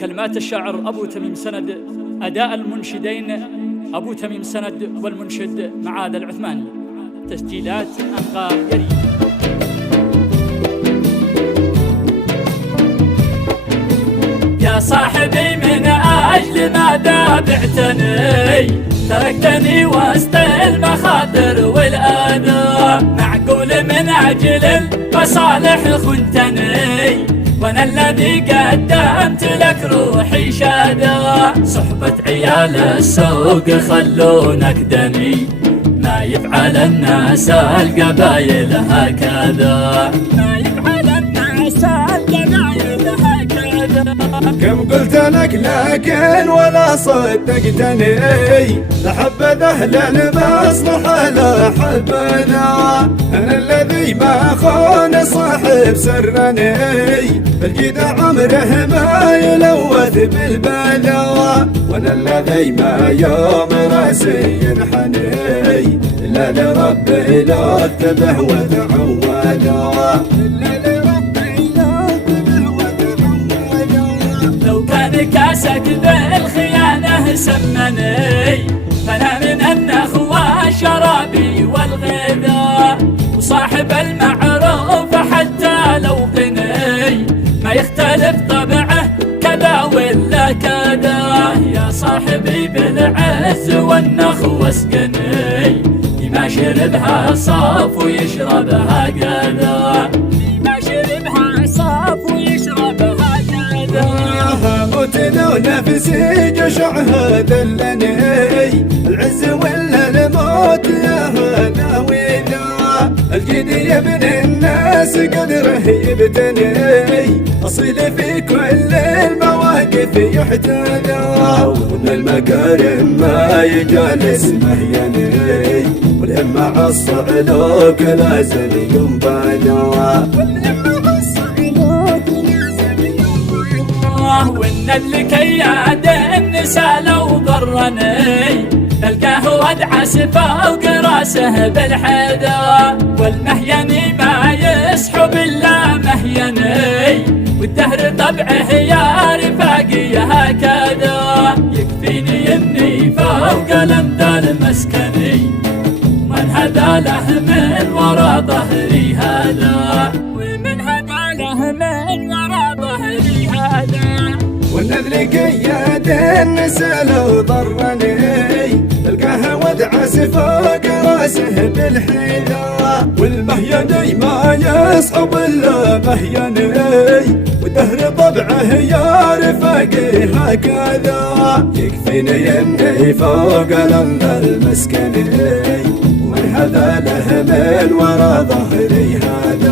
كلمات الشاعر أبو تميم سند، أداء المنشدين أبو تميم سند والمنشد معاذ العثماني. تسجيلات أنقار يريد. يا صاحبي من أجل ماذا بعتني؟ تركتني وسط المخاطر والآذى، معقول من أجل المصالح خنتني؟ وانا الذي قدمت لك روحي شادا. صحبة عيال السوق خلونك دني، ما يفعل الناس القبايل هكذا، ما يفعل الناس القبايل هكذا. كم قلت لك لكن ولا صدقتني، لحبذ أهل المصلحة لا حبنا. أنا الذي ما خان صاحب سرني، بالجد عمره ما يلوث بالبلا. وأنا الذي ما يوم راسي ينحني، إلا لربي لا اتبه وتعودا. كاسك بالخيانة سمني، فأنا من النخوة شرابي والغذاء. وصاحب المعروف حتى لو غني، ما يختلف طبعه كذا ولا كذا. يا صاحبي بالعز والنخوة اسقني، ما شربها صاف ويشربها كذا، ما شربها صاف ويشربها كذا. قتلوا نفسي جشعها دلني، العز ولا الموت يا هذا ويلا. الجد يا ابن الناس قدره يبتني، أصيل في كل المواقف يحتذى. ومن المكارم ما يجالس مهيني، والهمة الصعلوك لازم ينبالا. والندل كياد النساء لو ضرني، تلقاه وادعس فوق راسه بالحذا. والمهيني ما يسحب الا مهيني، والدهر طبعه يا رفاقي هكذا. يكفيني اني فوق الامدال مسكني، من هدى له من ورا ظهري هذا، ومن هدى له من ورا ظهري هذا. والنذل قياد النساء لو ضرني، تلقاه ودعس فوق راسه بالحذا. والمهيني ما يصحب الا مهيني، والدهر طبعه يا رفاقي هكذا. يكفيني اني فوق الامل مسكني، ومن هذا له من ورا ظهري هذا.